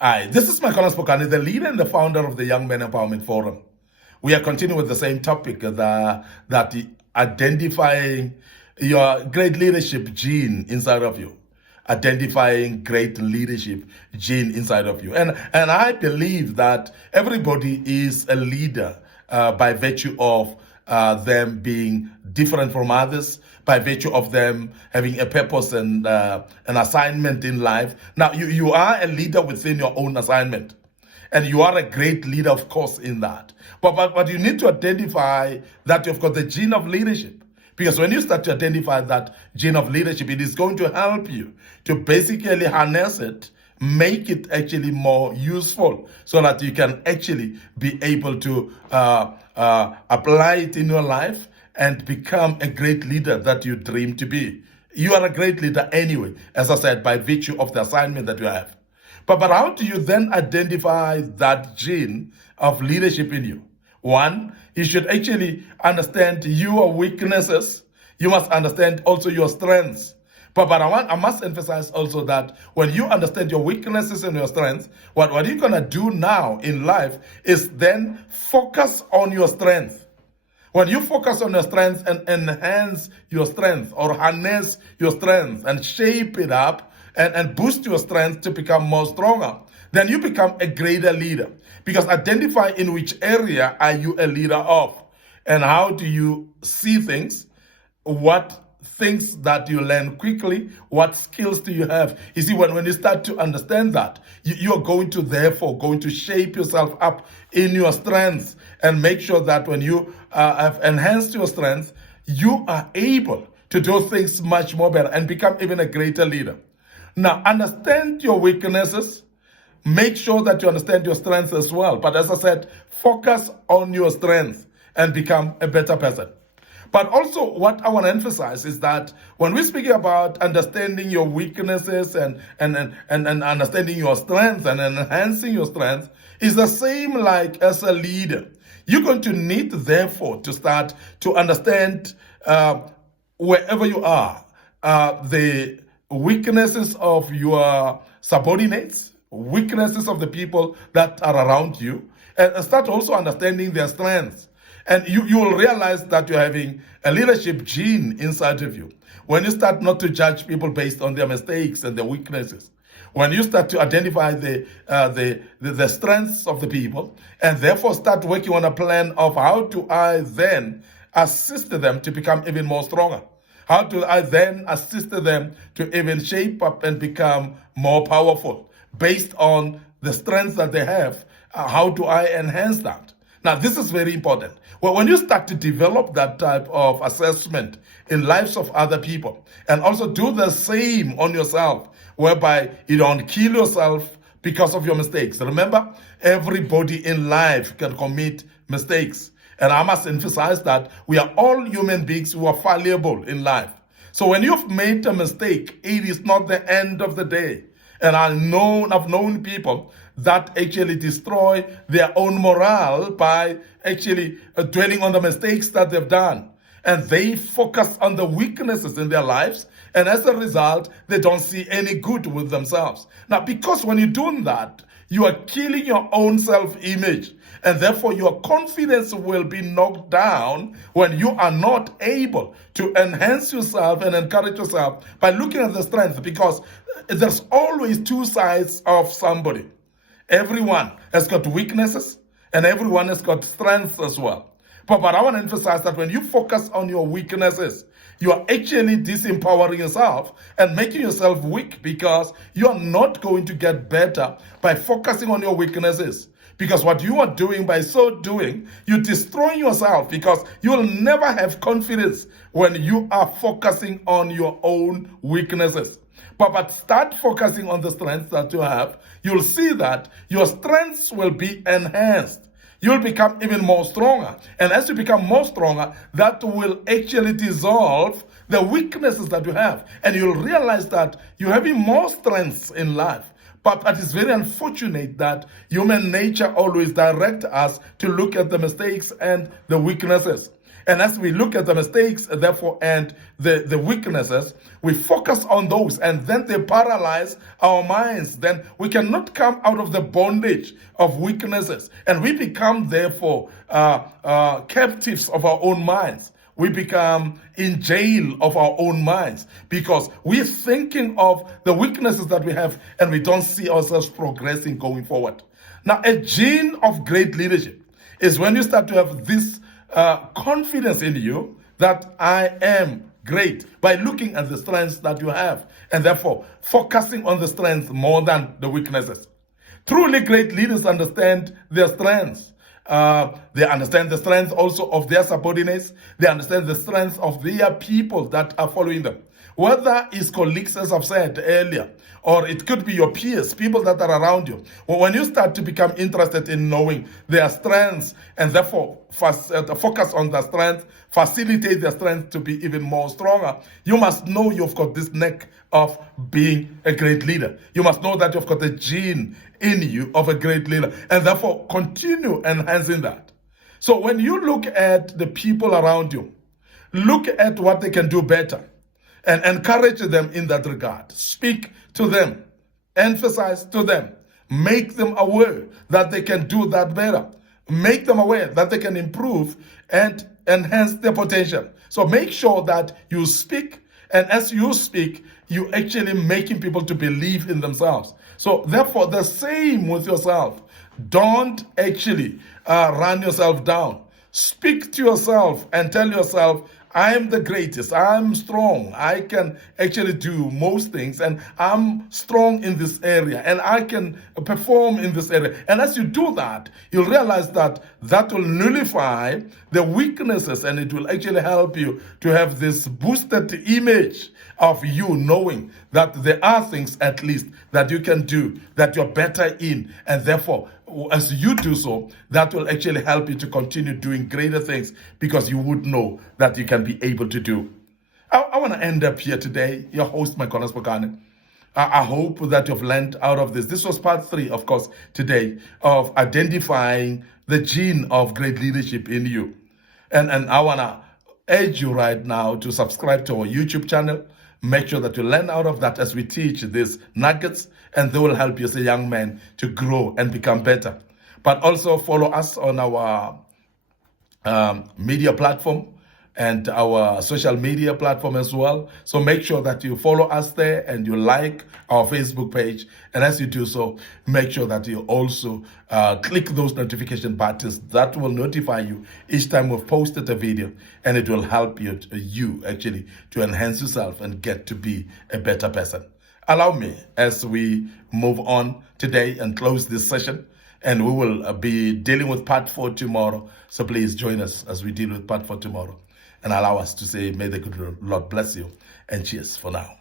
Hi, this is Michael Spokane, the leader and the founder of the Young Men Empowerment Forum. We are continuing with the same topic, that identifying your great leadership gene inside of you. Identifying great leadership gene inside of you. And I believe that everybody is a leader by virtue of them being different from others, by virtue of them having a purpose and an assignment in life. Now, you are a leader within your own assignment. And you are a great leader, of course, in that. But you need to identify that you've got the gene of leadership. Because when you start to identify that gene of leadership, it is going to help you to basically harness it, make it actually more useful so that you can actually be able to apply it in your life and become a great leader that you dream to be. You are a great leader anyway, as I said, by virtue of the assignment that you have. But how do you then identify that gene of leadership in you? One, you should actually understand your weaknesses. You must understand also your strengths. But I must emphasize also that when you understand your weaknesses and your strengths, what you're going to do now in life is then focus on your strength. When you focus on your strengths and enhance your strength or harness your strength and shape it up and boost your strength to become more stronger, then you become a greater leader. Because identify in which area are you a leader of, and how do you see things, what things that you learn quickly, what skills do you have. You see, when you start to understand that, you're going to shape yourself up in your strengths and make sure that when you have enhanced your strength, you are able to do things much more better and become even a greater leader. Now, understand your weaknesses. Make sure that you understand your strengths as well. But as I said, focus on your strengths and become a better person. But also what I want to emphasize is that when we're speaking about understanding your weaknesses and understanding your strengths and enhancing your strength, is the same like as a leader. You're going to need, therefore, to start to understand wherever you are, the weaknesses of your subordinates, weaknesses of the people that are around you, and start also understanding their strengths. And you will realize that you're having a leadership gene inside of you. When you start not to judge people based on their mistakes and their weaknesses, when you start to identify the strengths of the people, and therefore start working on a plan of how do I then assist them to become even more stronger? How do I then assist them to even shape up and become more powerful based on the strengths that they have? How do I enhance that? Now, this is very important. Well, when you start to develop that type of assessment in lives of other people, and also do the same on yourself, whereby you don't kill yourself because of your mistakes. Remember, everybody in life can commit mistakes. And I must emphasize that we are all human beings who are fallible in life. So when you've made a mistake, it is not the end of the day. And I've known people that actually destroy their own morale by actually dwelling on the mistakes that they've done. And they focus on the weaknesses in their lives. And as a result, they don't see any good with themselves. Now, because when you're doing that, you are killing your own self-image. And therefore, your confidence will be knocked down when you are not able to enhance yourself and encourage yourself by looking at the strength. Because there's always two sides of somebody. Everyone has got weaknesses and everyone has got strengths as well. But I want to emphasize that when you focus on your weaknesses, you are actually disempowering yourself and making yourself weak, because you are not going to get better by focusing on your weaknesses. Because what you are doing by so doing, you're destroying yourself, because you will never have confidence when you are focusing on your own weaknesses. But start focusing on the strengths that you have. You'll see that your strengths will be enhanced. You'll become even more stronger. And as you become more stronger, that will actually dissolve the weaknesses that you have. And you'll realize that you're having more strengths in life. But it's very unfortunate that human nature always directs us to look at the mistakes and the weaknesses. And as we look at the mistakes, therefore, and the weaknesses, we focus on those, and then they paralyze our minds. Then we cannot come out of the bondage of weaknesses, and we become, therefore, captives of our own minds. We become in jail of our own minds because we're thinking of the weaknesses that we have, and we don't see ourselves progressing going forward. Now, a gene of great leadership is when you start to have this confidence in you that I am great by looking at the strengths that you have, and therefore focusing on the strengths more than the weaknesses. Truly great leaders understand their strengths. They understand the strength also of their subordinates. They understand the strength of their people that are following them. Whether it's colleagues, as I've said earlier, or it could be your peers, people that are around you. Well, when you start to become interested in knowing their strengths and therefore focus on their strength, facilitate their strength to be even more stronger, you must know you've got this knack of being a great leader. You must know that you've got a gene in you of a great leader, and therefore continue enhancing that. So when you look at the people around you, look at what they can do better and encourage them in that regard. Speak to them, emphasize to them, make them aware that they can do that better. Make them aware that they can improve and enhance their potential. So make sure that you speak, and as you speak, you actually making people to believe in themselves. So therefore, the same with yourself. Don't actually run yourself down. Speak to yourself and tell yourself, I am the greatest, I'm strong, I can actually do most things, and I'm strong in this area, and I can perform in this area. And as you do that, you'll realize that that will nullify the weaknesses, and it will actually help you to have this boosted image of you knowing that there are things at least that you can do, that you're better in, and therefore, as you do so, that will actually help you to continue doing greater things because you would know that you can be able to do. I want to end up here today. Your host, Mike Spokane. I hope that you've learned out of this. This was part 3, of course, today, of identifying the gene of great leadership in you. And I want to urge you right now to subscribe to our YouTube channel. Make sure that you learn out of that as we teach these nuggets, and they will help you as a young man to grow and become better. But also follow us on our media platform and our social media platform as well. So make sure that you follow us there and you like our Facebook page. And as you do so, make sure that you also click those notification buttons that will notify you each time we've posted a video, and it will help you actually to enhance yourself and get to be a better person. Allow me, as we move on today and close this session, and we will be dealing with part 4 tomorrow. So please join us as we deal with part 4 tomorrow. And allow us to say, may the good Lord bless you, and cheers for now.